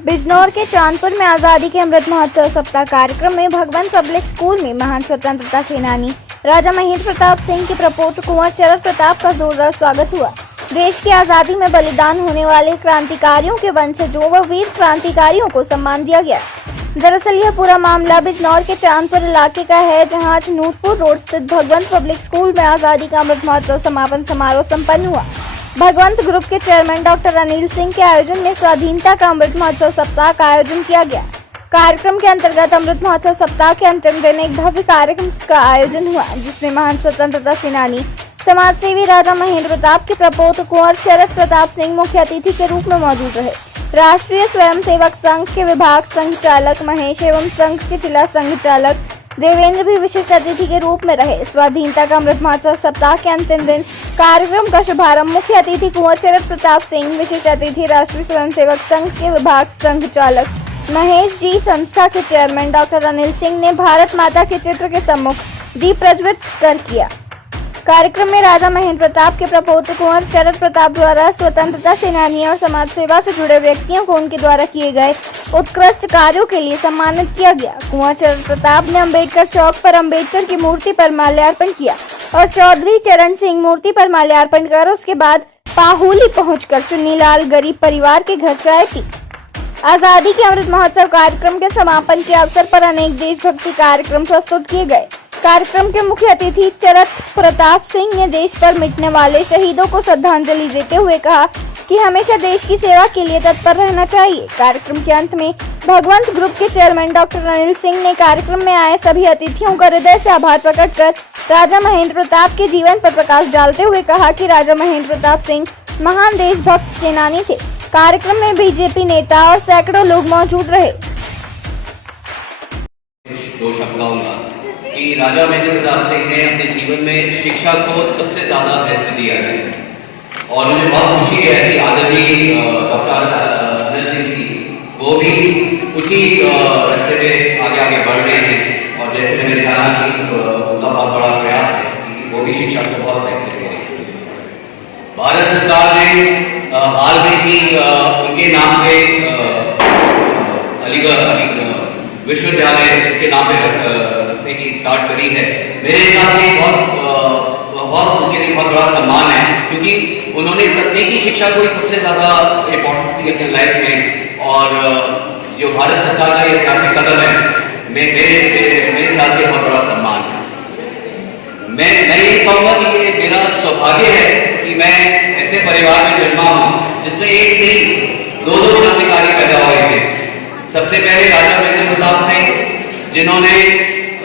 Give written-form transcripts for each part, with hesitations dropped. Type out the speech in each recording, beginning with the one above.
बिजनौर के चांदपुर में आजादी के अमृत महोत्सव सप्ताह कार्यक्रम में भगवंत पब्लिक स्कूल में महान स्वतंत्रता सेनानी राजा महेंद्र प्रताप सिंह के प्रपौत्र कुंवर चरक प्रताप का जोरदार स्वागत हुआ। देश की आजादी में बलिदान होने वाले क्रांतिकारियों के वंशजों व वीर क्रांतिकारियों को सम्मान दिया गया। दरअसल यह पूरा मामला बिजनौर के चांदपुर इलाके का है, जहां आज नूरपुर रोड स्थित भगवंत पब्लिक स्कूल में आजादी का अमृत महोत्सव समापन समारोह संपन्न हुआ। भगवंत ग्रुप के चेयरमैन डॉक्टर अनिल सिंह के आयोजन में स्वाधीनता का अमृत महोत्सव सप्ताह का आयोजन किया गया। कार्यक्रम के अंतर्गत अमृत महोत्सव सप्ताह के अंतिम दिन एक भव्य कार्यक्रम का आयोजन हुआ, जिसमें महान स्वतंत्रता सेनानी समाजसेवी राजा महेंद्र प्रताप के प्रपौत्र कुंवर चरक प्रताप सिंह मुख्य अतिथि के रूप में मौजूद रहे। राष्ट्रीय स्वयंसेवक संघ के विभाग संघ चालक महेश एवं संघ के जिला संघ चालक देवेंद्र भी विशिष्ट अतिथि के रूप में रहे। स्वाधीनता का अमृत महोत्सव सप्ताह के अंतिम दिन कार्यक्रम का शुभारंभ मुख्य अतिथि कुंवर चरक प्रताप सिंह, विशिष्ट अतिथि राष्ट्रीय स्वयंसेवक संघ के विभाग संघ चालक महेश जी, संस्था के चेयरमैन डॉक्टर अनिल सिंह ने भारत माता के चित्र के सम्मुख दीप प्रज्वलित कर किया। कार्यक्रम में राजा महेंद्र प्रताप के प्रपौत्र कुंवर चरक प्रताप द्वारा स्वतंत्रता सेनानी और समाज सेवा से जुड़े व्यक्तियों को उनके द्वारा किए गए उत्कृष्ट कार्यों के लिए सम्मानित किया गया। कुंवर चरक प्रताप ने अम्बेडकर चौक पर अम्बेडकर की मूर्ति पर माल्यार्पण किया और चौधरी चरण सिंह मूर्ति पर माल्यार्पण कर उसके बाद पाहुली पहुंचकर चुन्नीलाल गरीब परिवार के घर चाय पी। आजादी के अमृत महोत्सव कार्यक्रम के समापन के अवसर पर अनेक देशभक्ति कार्यक्रम प्रस्तुत किए गए। कार्यक्रम के मुख्य अतिथि चरक प्रताप सिंह ने देश पर मिटने वाले शहीदों को श्रद्धांजलि देते हुए कहा कि हमेशा देश की सेवा के लिए तत्पर रहना चाहिए। कार्यक्रम के अंत में भगवंत ग्रुप के चेयरमैन डॉक्टर अनिल सिंह ने कार्यक्रम में आए सभी अतिथियों का हृदय से आभार प्रकट कर राजा महेंद्र प्रताप के जीवन पर प्रकाश डालते हुए कहा कि राजा महेंद्र प्रताप सिंह महान देशभक्त सेनानी थे। कार्यक्रम में बीजेपी नेता और सैकड़ों लोग मौजूद रहे। दो शब्द कहूंगा कि राजा महेंद्र प्रताप सिंह ने अपने जीवन में शिक्षा को सबसे ज्यादा महत्व दिया है और मुझे बहुत खुशी है कि आदरणीय डॉक्टर अनिल सिंह जी वो भी उसी रास्ते में आगे आगे बढ़ रहे हैं और जैसे मैंने जाना कि उनका बहुत बड़ा प्रयास है कि वो भी शिक्षा को बहुत महत्व दे रहे हैं। भारत सरकार ने हाल में ही उनके नाम पे अलीगढ़ विश्वविद्यालय के नाम पे रखने की स्टार्ट करी है। मेरे हिसाब से बहुत उनके लिए बहुत बड़ा सम्मान है, क्योंकि उन्होंने तकनीकी शिक्षा को ही सबसे ज्यादा इम्पोर्टेंस दी अपने लाइफ में और जो भारत सरकार का ऐतिहासिक कदम है मेरे ख्याल से बहुत बड़ा सम्मान है। मैं ये कहूँगा कि ये मेरा सौभाग्य है कि मैं ऐसे परिवार में जन्मा हूँ जिसमें एक नहीं दो क्रांतिकारी पैदा हुए थे। सबसे पहले राजा महेंद्र प्रताप सिंह जिन्होंने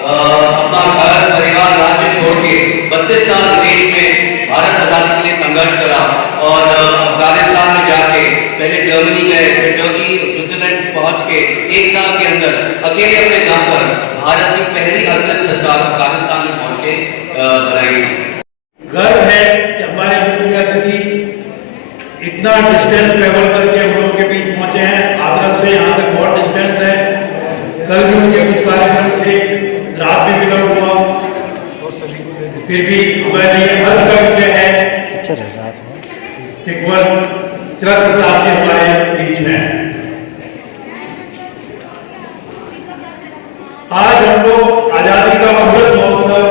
अपना घर परिवार राज्य छोड़ के 32 साल देश में भारत आजादी के लिए संघर्ष करा और अफगानिस्तान में जाके पहले जर्मनी गए, फिर टर्की, स्विट्जरलैंड पहुंच के 1 साल के अंदर अकेले अपने दम पर भारत की पहली अग्रणी सरकार अफगानिस्तान में पहुंच के बनाई गई। गर्व है कि हमारे मुख्य अतिथि इतना डिस्टेंस ट्रेवल करके हम लोग के बीच पहुंचे हैं। आगरा से यहाँ तक बहुत डिस्टेंस है। कल भी उनके कुछ कार्यक्रम थे, रात में विलम्ब हुआ, फिर भी हमारे लिए हर गर्व है कि कुंवर चरक प्रताप जी हमारे बीच में। आज हम लोग आजादी का अमृत महोत्सव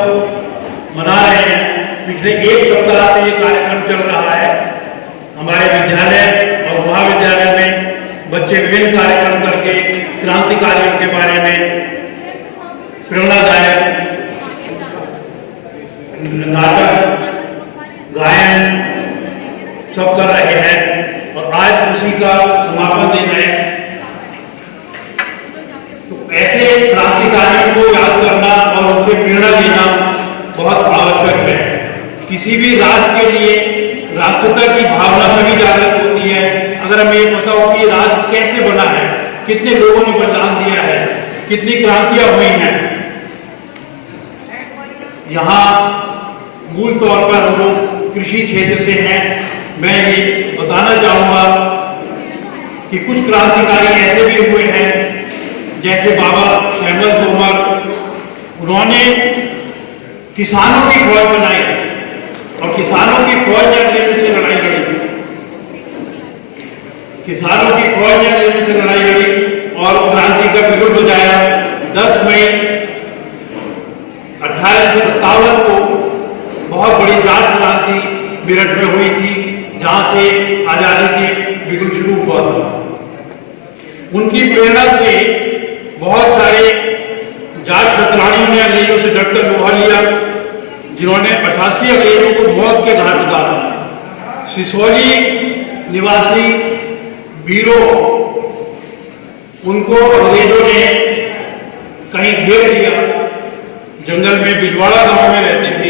मना रहे हैं। पिछले एक सप्ताह से ये कार्यक्रम चल रहा है। हमारे विद्यालय और महाविद्यालय में बच्चे विभिन्न कार्यक्रम करके क्रांतिकारियों के बारे में प्रेरणादायक नाटक, गायन सब कर रहे हैं और आज उसी का समापन दिन है। तो ऐसे क्रांतिकारियों को याद करना और उनसे प्रेरणा लेना बहुत आवश्यक है। किसी भी राष्ट्र के लिए राष्ट्रता की भावना तभी जागृत होती है अगर हमें ये पता हो कि राष्ट्र कैसे बना है, कितने लोगों ने बलिदान दिया है, कितनी क्रांतियां हुई हैं। यहाँ मूल तौर पर हम लोग कृषि क्षेत्र से हैं। मैं ये बताना चाहूंगा कि कुछ क्रांतिकारी ऐसे भी हुए हैं जैसे बाबा श्यामल तोमर। उन्होंने किसानों की फौज बनाई और किसानों की फौज ने अंग्रेजों से लड़ाई लड़ी। किसानों की फौज ने अंग्रेजों से लड़ाई लड़ी का बिगुल बजाया। 10 मई 1857 को बहुत बड़ी जाट क्रांति मेरठ में हुई थी, जहां से आजादी के बिगुल शुरू हुआ था। उनकी प्रेरणा से बहुत सारे जाट खतरानियों ने अंग्रेजों से डटकर लोहा लिया, जिन्होंने 88 अंग्रेजों को मौत के घाट उतारा। सिसोली निवासी बीरो, उनको अंग्रेजों ने कहीं घेर लिया, जंगल में बिजवाड़ा गांव में रहते थे,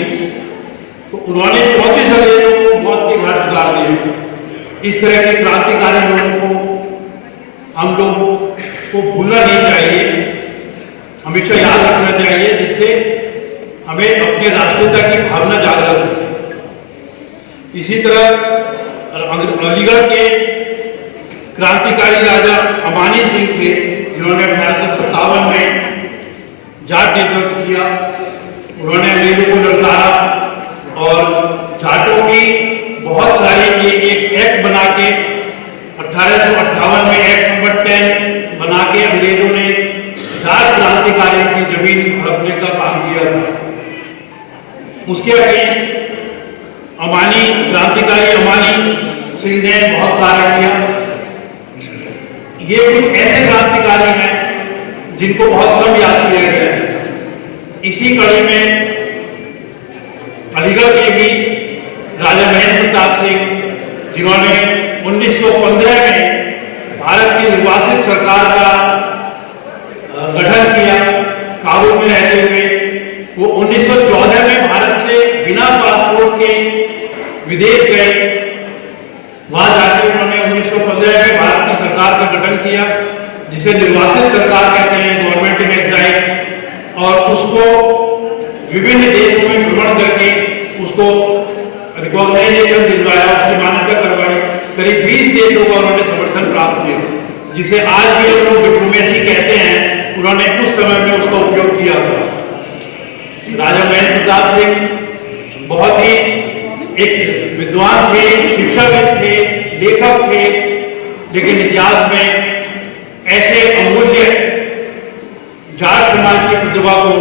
तो उन्होंने 34 अंग्रेजों को मौत के घाट उतार दिए। इस तरह के क्रांतिकारी लोगों को हम लोग को भूलना नहीं चाहिए, हमेशा याद रखना चाहिए, जिससे हमें अपने राष्ट्रीयता की भावना जागृत हो। इसी तरह अलीगढ़ के क्रांतिकारी राजा अमानी सिंह थे, जिन्होंने 1857 में जाट नेतृत्व किया। उन्होंने अंग्रेजों को ललकारा और जाटों की बहुत सारी एक एक्ट बना के 1858 में एक्ट नंबर 10 बना के अंग्रेजों ने जाट क्रांतिकारियों की जमीन हड़पने का काम किया था। उसके अगेंस्ट क्रांतिकारी अमानी सिंह ने बहुत कार्य किया। ये कुछ ऐसे क्रांतिकारी हैं जिनको बहुत कम याद किया गया है। इसी कड़ी में अलीगढ़ के ही राजा महेंद्र प्रताप सिंह, जिन्होंने 1915 में भारत की निर्वासित सरकार का गठन किया काबुल में रहते हुए, वो 1914 में भारत से बिना पासपोर्ट के विदेश गए। वहां जाकर उन्होंने 1915 में भारत की सरकार का गठन किया, जिसे निर्वासित सरकार कहते हैं, गवर्नमेंट इन एग्जाइल, और उसको विभिन्न देशों में भ्रमण करके उसको रिकॉग्नाइजेशन दिलवाया, उसकी मान्यता करवाई। करीब 20 देशों का उन्होंने समर्थन प्राप्त किया, जिसे आज भी हम लोग डिप्लोमेसी कहते हैं, उन्होंने उस समय में उसका उपयोग किया था। राजा महेंद्र प्रताप सिंह बहुत ही एक विद्वान थे, शिक्षाविद थे, लेखक थे, लेकिन इतिहास में ऐसे अमूल्य जाट समाज की प्रतिभा को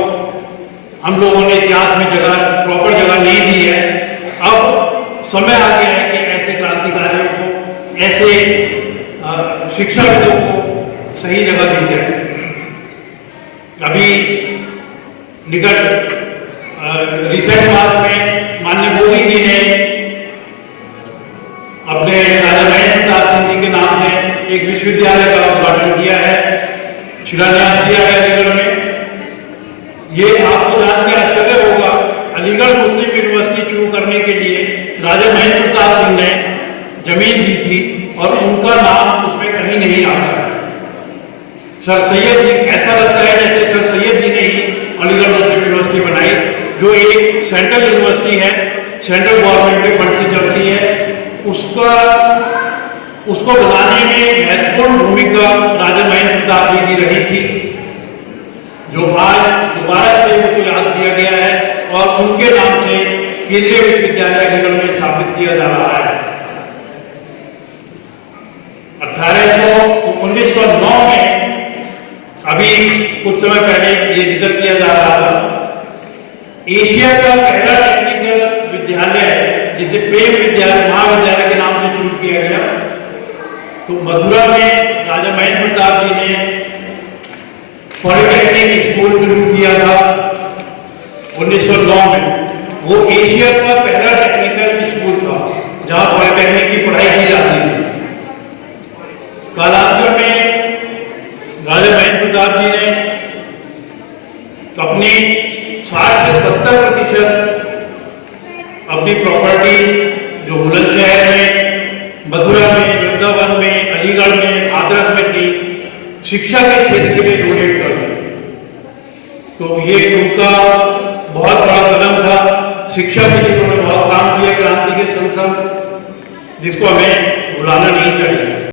हम लोगों ने इतिहास में प्रॉपर जगह नहीं दी है। अब समय आ गया है कि ऐसे क्रांतिकारियों को, ऐसे शिक्षाविदों को सही जगह दी जाए। अभी निकट रिसेंट पास में माननीय मोदी जी ने अपने राजा महेंद्र प्रताप सिंह जी के नाम से एक विश्वविद्यालय का उद्घाटन किया है, शिलान्यास किया है अलीगढ़ में। ये आपको जान के आश्चर्य होगा, अलीगढ़ मुस्लिम यूनिवर्सिटी शुरू करने के लिए राजा महेंद्र प्रताप सिंह ने जमीन दी थी और उनका नाम उसमें कहीं नहीं आता। सर सैयद जी, ऐसा लगता है जैसे सर सैयद जी ने ही अलीगढ़ मुस्लिम यूनिवर्सिटी बनाई, जो एक सेंट्रल यूनिवर्सिटी है, सेंट्रल गवर्नमेंट के फंड से चलती है। उसको बनाने में महत्वपूर्ण भूमिका राजा महेंद्र प्रताप जी की रही थी, जो आज दोबारा से उनको याद किया गया है और उनके नाम से केंद्रीय विश्वविद्यालय अलीगढ़ में स्थापित किया जा रहा है। 1909 में, अभी कुछ समय पहले ये जिक्र किया जा रहा था, एशिया का पहला टेक्निकल विद्यालय है, जिसे प्रेम विद्यालय महाविद्यालय के नाम से शुरू किया गया। तो मथुरा में राजा महेंद्र प्रताप जी ने पॉलिटेक्निक स्कूल शुरू किया था 1909 में। वो एशिया का पहला टेक्निकल स्कूल था जहां पॉलिटेक्निक की पढ़ाई की जाती थी। कालांतर में राजा महेंद्र प्रताप जी ने अपनी 60 से 70% अपनी प्रॉपर्टी जो बुलंदशहर में, मथुरा में, वृंदावन में, अलीगढ़ में, हाथरस में थी, शिक्षा के क्षेत्र के लिए डोनेट कर दी। तो ये उनका बहुत बड़ा कदम था। शिक्षा के लिए उन्होंने बहुत काम किया क्रांति के संग संग, जिसको हमें भुलाना नहीं चाहिए।